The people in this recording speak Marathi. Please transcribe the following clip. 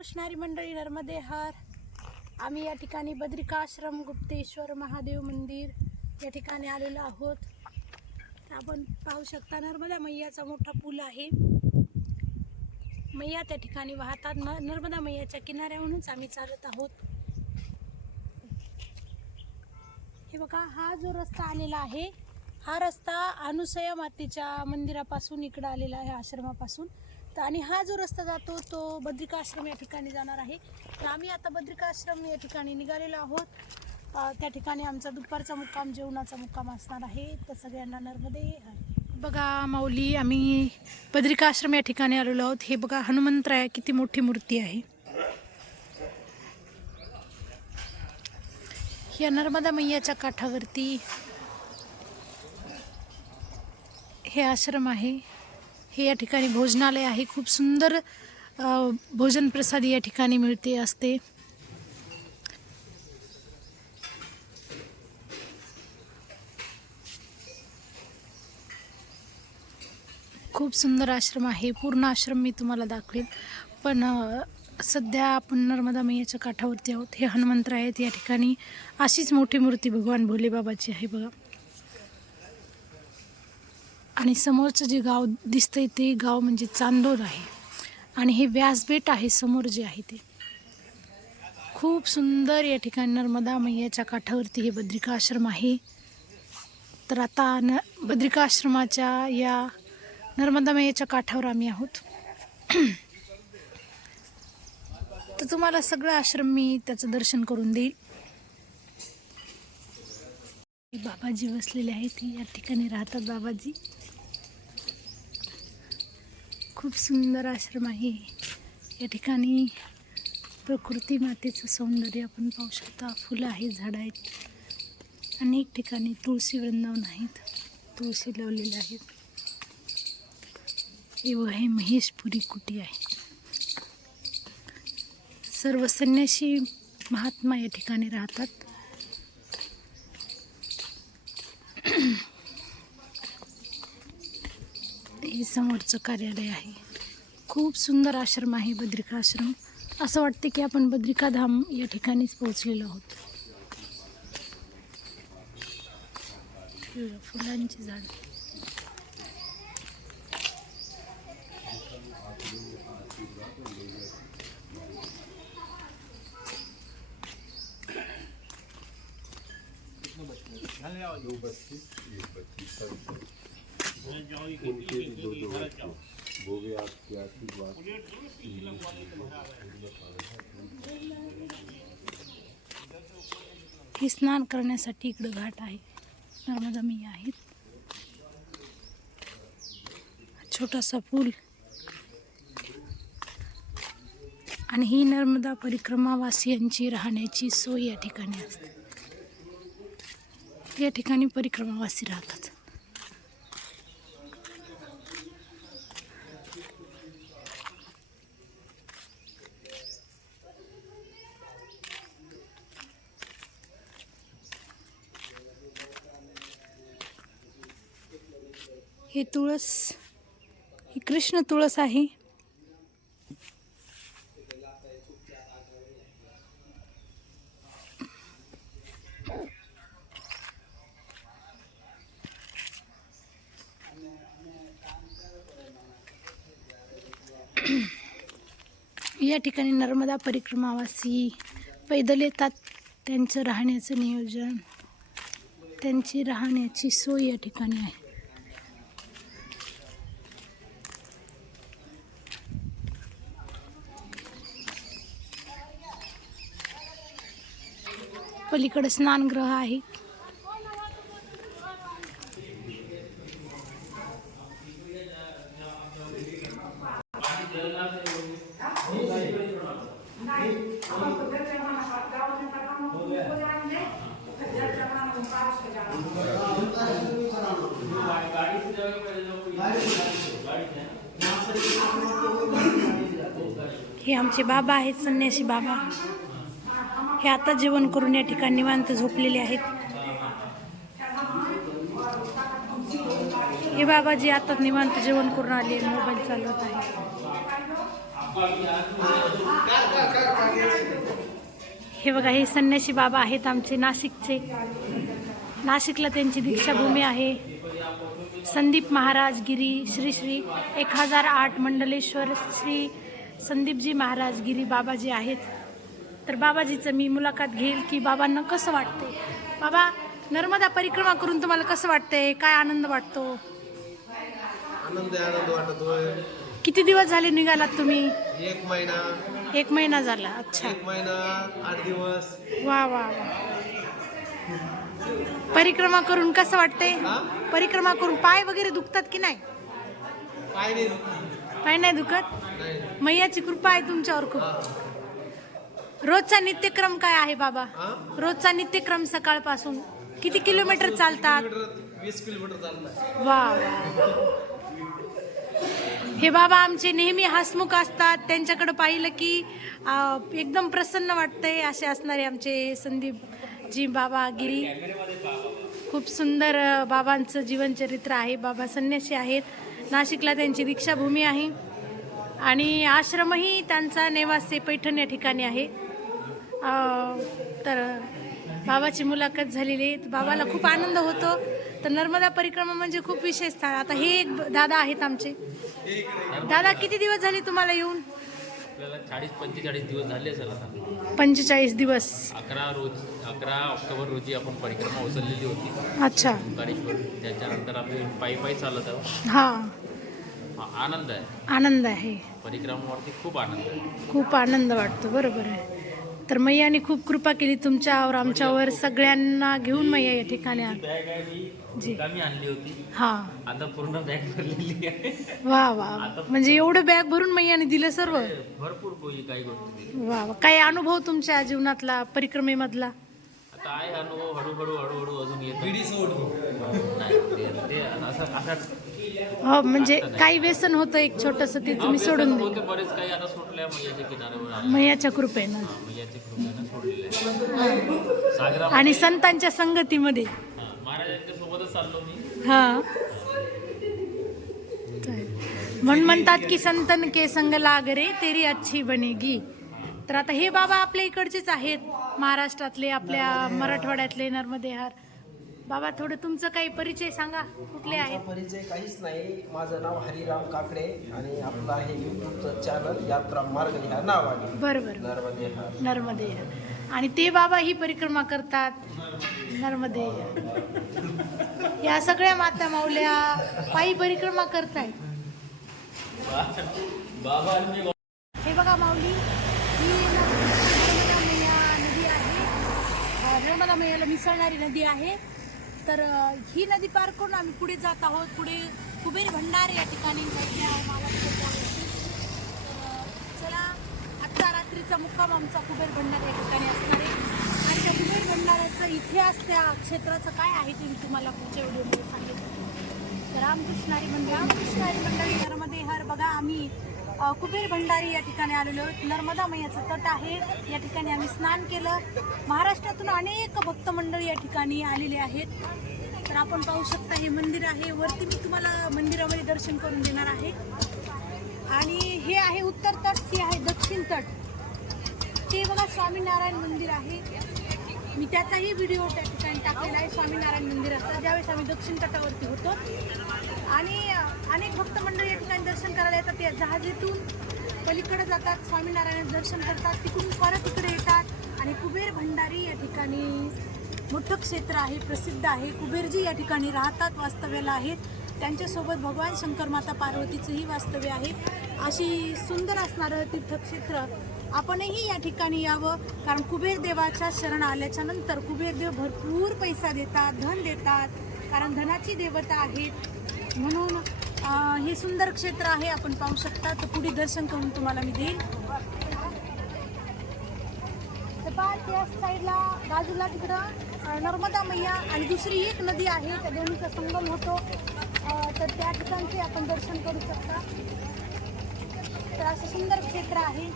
कृष्णारी मंडळी नर्मदे हार. आम्ही या ठिकाणी बद्रिकाश्रम गुप्तेश्वर महादेव मंदिर या ठिकाणी आलेलो आहोत. आपण पाहू शकता नर्मदा मैयाचा मोठा पूल आहे. मैया त्या ठिकाणी वाहतात. नर्मदा मैयाच्या किनाऱ्यावरूनच आम्ही चालत आहोत. हे बघा, हा जो रस्ता आलेला आहे, हा रस्ता अनुसया मातेच्या मंदिरापासून इकडे आलेला आहे, आश्रमापासून. आणि हा जो रस्ता जातो तो बद्रिकाश्रम या ठिकाणी जाणार आहे. तर आम्ही आता बद्रिकाश्रम या ठिकाणी निघालेलो आहोत. त्या ठिकाणी आमचा दुपारचा मुक्काम, जेवणाचा मुक्काम असणार आहे. तर सगळ्यांना नर्मदे. बघा माऊली, आम्ही बद्रिकाश्रम या ठिकाणी आलेलो आहोत. हे बघा, हनुमंतराया किती मोठी मूर्ती आहे. या नर्मदा मैयाच्या काठावरती हे आश्रम आहे. हे या ठिकाणी भोजनालय आहे. खूप सुंदर भोजन प्रसाद या ठिकाणी मिळते असते. खूप सुंदर आश्रम आहे. पूर्ण आश्रम मी तुम्हाला दाखवेल, पण सध्या आपण नर्मदा मैयाच्या काठावरती आहोत. हे हनुमंतराय आहेत. या ठिकाणी अशीच मोठी मूर्ती भगवान भोलेबाबाची आहे बघा. आणि समोरचं जे गाव दिसतंय ते गाव म्हणजे चांदोर आहे. आणि हे व्यासबेट आहे समोर जे आहे ते. खूप सुंदर या ठिकाणी नर्मदा मैयाच्या काठावरती हे बद्रिकाश्रम आहे. तर आता बद्रिकाश्रमाच्या या नर्मदा मैयाच्या काठावर आम्ही आहोत. तर तुम्हाला सगळं आश्रम मी त्याचं दर्शन करून देईल. बाबाजी बसलेले आहेत. या ठिकाणी राहतात बाबाजी. खूप सुंदर आश्रम आहे. या ठिकाणी प्रकृती मातेचं सौंदर्य आपण पाहू शकता. फुलं आहेत, झाडं आहेत. अनेक ठिकाणी तुळशी वृंदावन आहेत, तुळशी लावलेल्या आहेत. हे महेशपुरी कुटी आहे. सर्व संन्यासी महात्मा या ठिकाणी राहतात. हे समोरचं कार्यालय आहे. खूप सुंदर आश्रम आहे बद्रिकाश्रम. असं वाटते की आपण बद्रिकाधाम या ठिकाणीच पोहोचलेलो आहोत. फुलांची झाड. हे स्नान करण्यासाठी इकडे घाट आहे. नर्मदा मैया आहेत. छोटासा पूल. आणि ही नर्मदा परिक्रमावासियांची राहण्याची सोय या ठिकाणी असते. या ठिकाणी परिक्रमावासी राहतात. हे तुळस, ही कृष्ण तुळस आहे. या ठिकाणी नर्मदा परिक्रमावासी पैदल येतात. त्यांचं राहण्याचं नियोजन, त्यांची राहण्याची सोय या ठिकाणी आहे. पलीकडे स्नानगृह आहे. हे आमचे बाबा आहेत, संन्यासी बाबा. हे आता जेवण करून या ठिकाणी निवांत झोपलेले आहेत. हे बाबाजी आता निवांत जेवण करून आले, मोबाईल चालवत आहे. हे बघा, हे संन्यासी बाबा आहेत आमचे नाशिकचे. नाशिकला त्यांची दीक्षाभूमी आहे. संदीप महाराज गिरी श्री श्री 1008 मंडलेश्वर श्री संदीपजी महाराज गिरी बाबाजी आहेत. तर बाबाजीचं मी मुलाखत घेईल की बाबांना कसं वाटते. बाबा, नर्मदा परिक्रमा करून तुम्हाला कसं वाटतंय, काय आनंद वाटतो? आनंद वाटतोय. किती दिवस झाले निघालात तुम्ही? 1 महिना. 1 महिना झाला. अच्छा. 1 महिना 8 दिवस. वा वा वा. परिक्रमा करून कसं वाटतंय? परिक्रमा करून पाय वगैरे दुखतात की नाही? पाय नाही दुखत? मैयाची कृपा आहे तुमच्यावर खूप. रोजचा नित्यक्रम काय आहे बाबा? रोजचा नित्यक्रम सकाळपासून किती किलोमीटर चालतात? 20 किलोमीटर चालतात. वा वा. हे बाबा आमचे नेहमी हसमुख असतात. त्यांच्याकडे पाहिलं की एकदम प्रसन्न वाटतंय. असे असणारे आमचे संदीपजी बाबा गिरी. खूप सुंदर बाबांचं जीवनचरित्र आहे. बाबा संन्यासी आहेत. नाशिकला त्यांची दीक्षाभूमी आहे आणि आश्रमही त्यांचा नेवासे पैठण या ठिकाणी आहे. तर बाबाची मुलाखत झालेली आहे. बाबाला खूप आनंद होतो. तर नर्मदा परिक्रमा म्हणजे खूप विशेष स्थान. आता हे एक दादा आहेत आमचे. दादा, किती दिवस झाले तुम्हाला येऊन? आपल्याला 40-45 दिवस झाले असेल आता. 45 दिवस. 11 ऑक्टोबर रोजी आपण परिक्रमा उचललेली होती. अच्छा. ओंकारेश्वर. त्याच्यानंतर आम्ही पायी चालत आहोत. हा, आनंद आहे. आनंद आहे. परिक्रमावरती खूप आनंद आहे. खूप आनंद वाटतो. बरोबर आहे. तर मैयाने खूप कृपा केली तुमच्यावर, आमच्यावर, सगळ्यांना घेऊन मैया या ठिकाणी बॅग आहे जी आम्ही आणली होती. हा, आता पूर्ण बॅग भरलेली आहे. वा वा. म्हणजे एवढं बॅग भरून मैयाने दिलं सर्व? भरपूर बोली काही गोष्टी. वा वा. काय अनुभव तुमच्या जीवनातला परिक्रमेमधला? आता आहे अनुभव. हळूहळू अजून येतो. पिढी सोडतो. नाही ते असं हो, म्हणजे काही व्यसन होतं एक छोटंसं, ते तुम्ही सोडून होते. दिलं बरेच काही आता सुटल्या मैयाच्या किनाऱ्यावर आले. मैयाच्या कृपेनं. मैयाच्या कृपेनं सोडलेलं आहे. सागरा आणि संतांच्या संगतीमध्ये. महाराजांच्या सोबतच चाललो मी. हा, म्हणून म्हणतात की संतन के संग लागरे तेरी अच्छी बनेगी. तर आता हे बाबा आपल्या इकडचेच आहेत, महाराष्ट्रातले, आपल्या मराठवाड्यातले, नर्मदेहार. बाबा, थोडं तुमचं काही परिचय सांगा, कुठले आहेत? परिचय काहीच नाही. माझं नाव हरिराम काकडे आणि आपलं आहे यूट्यूबचं चॅनल यात्रा मार्ग ह्या नाव आहे. बरोबर. नर्मदेहार. नर्मदेहार. आणि ते बाबा ही परिक्रमा करतात नर्मदेहार. या सगळ्या माता माऊल्या पायी परिक्रमा करतायत. हे बघा माऊली, ही नर्मदा मैया नदी आहे. नर्मदा मैयाला मिसळणारी नदी आहे. तर ही नदी पार करून आम्ही पुढे जात आहोत. पुढे कुबेर भंडार या ठिकाणी जायचे आहे मला. तर चला, आजचा रात्रीचा मुक्काम आमचा कुबेर भंडार या ठिकाणी असणार आहे. आणि त्या कुबेर भंडाराचा इतिहास, त्या क्षेत्राचं काय आहे ते मी तुम्हाला पुढच्या व्हिडिओमध्ये सांगितलं. रामकृष्णारी मंडळी नर्मदेहार. बघा, आम्ही कुबेर भंडारी या ठिकाणी आलेलो. नर्मदा मैयाचं तट आहे. या ठिकाणी आम्ही स्नान केलं. महाराष्ट्रातून अनेक भक्त मंडळी या ठिकाणी आलेले आहेत. तर आपण पाहू शकता, हे मंदिर आहे. वरती मी तुम्हाला मंदिरामध्ये दर्शन करून देणार आहे. आणि हे आहे उत्तर तट, ते आहे दक्षिण तट. ते बघा स्वामीनारायण मंदिर आहे. मी त्याचाही व्हिडिओ त्या ठिकाणी टाकलेला आहे, स्वामीनारायण मंदिराचा, ज्यावेळेस आम्ही दक्षिण तटावरती होतो. आणि अनेक भक्त मंडळी या ठिकाणी दर्शन करायला येतात. ते जहाजीतून पलीकडे जातात, स्वामीनारायण दर्शन करतात, तिकडून परत इकडे येतात. आणि कुबेर भंडारी या ठिकाणी मोठं क्षेत्र आहे, प्रसिद्ध आहे. कुबेरजी या ठिकाणी राहतात, वास्तव्याला आहेत. त्यांच्यासोबत भगवान शंकर, माता पार्वतीचंही वास्तव्य आहे. अशी सुंदर असणारं तीर्थक्षेत्र आपणही या ठिकाणी यावं. कारण कुबेर देवाच्या शरण आल्याच्या नंतर कुबेरदेव भरपूर पैसा देतात, धन देतात. कारण धनाची देवता आहेत. म्हणून हे सुंदर क्षेत्र आहे, आपण पाहू शकता. तर पुढे दर्शन करून तुम्हाला मी देईल. तर त्या साईडला बाजूला तिकडं नर्मदा मैया आणि दुसरी एक नदी आहे, त्या दोन्हीचा संगम होतो. तर त्या ठिकाणचे आपण दर्शन करू शकता. तर असं सुंदर क्षेत्र आहे.